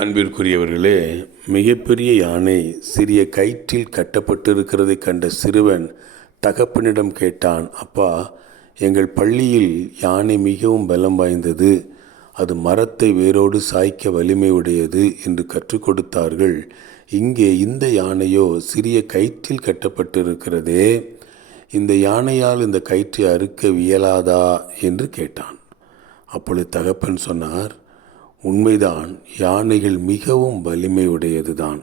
அன்பிற்குரியவர்களே மிகப்பெரிய யானை சிறிய கயிற்றில் கட்டப்பட்டிருக்கிறதை கண்ட சிறுவன் தகப்பனிடம் கேட்டான் அப்பா எங்கள் பள்ளியில் யானை மிகவும் பலம் வாய்ந்தது. அது மரத்தை வேரோடு சாய்க்க வலிமை உடையது என்று கற்றுக் கொடுத்தார்கள். இங்கே இந்த யானையோ சிறிய கயிற்றில் கட்டப்பட்டிருக்கிறதே இந்த யானையால் இந்த கயிற்றை அறுக்க இயலாதா? என்று கேட்டான். அப்பொழுது தகப்பன் சொன்னார் உண்மைதான் யானைகள் மிகவும் வலிமை தான்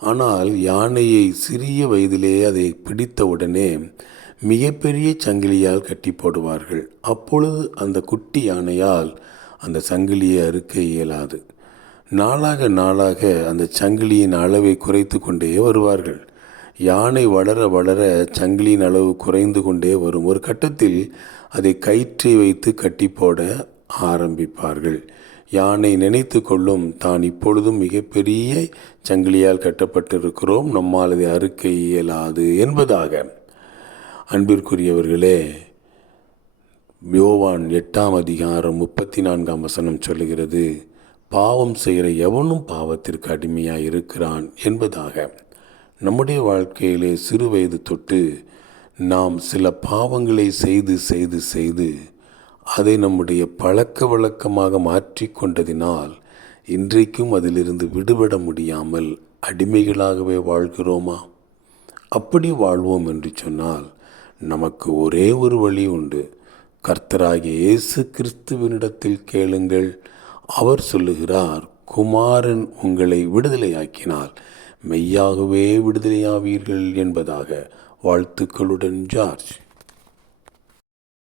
ஆனால் யானையை சிறிய வயதிலே அதை பிடித்தவுடனே மிகப்பெரிய சங்கிலியால் கட்டி போடுவார்கள். அப்பொழுது அந்த குட்டி யானையால் அந்த சங்கிலியை அறுக்க இயலாது. நாளாக நாளாக அந்த சங்கிலியின் அளவை குறைத்து கொண்டே வருவார்கள். யானை வளர வளர சங்கிலியின் அளவு குறைந்து கொண்டே வரும். ஒரு கட்டத்தில் அதை கயிற்றை வைத்து கட்டி போட ஆரம்பிப்பார்கள். யானை நினைத்து கொள்ளும் தான் இப்பொழுதும் மிகப்பெரிய சங்கிலியால் கட்டப்பட்டிருக்கிறோம். நம்மால் அதை அறுக்க இயலாது என்பதாக. அன்பிற்குரியவர்களே யோவான் எட்டாம் அதிகாரம் முப்பத்தி நான்காம் வசனம் சொல்லுகிறது பாவம் செய்கிற எவனும் பாவத்திற்கு அடிமையாக இருக்கிறான் என்பதாக. நம்முடைய வாழ்க்கையிலே சிறு வயது தொட்டு நாம் சில பாவங்களை செய்து செய்து செய்து அதை நம்முடைய பழக்க வழக்கமாக மாற்றிக்கொண்டதினால் இன்றைக்கும் அதிலிருந்து விடுபட முடியாமல் அடிமைகளாகவே வாழ்கிறோமா? அப்படி வாழ்வோம் என்று சொன்னால் நமக்கு ஒரே ஒரு வழி உண்டு. கர்த்தராகிய இயேசு கிறிஸ்துவனிடத்தில் கேளுங்கள். அவர் சொல்லுகிறார் குமாரன் உங்களை விடுதலையாக்கினால் மெய்யாகவே விடுதலையாவீர்கள் என்பதாக வாழ்த்துக்களுடன் ஜார்ஜ்.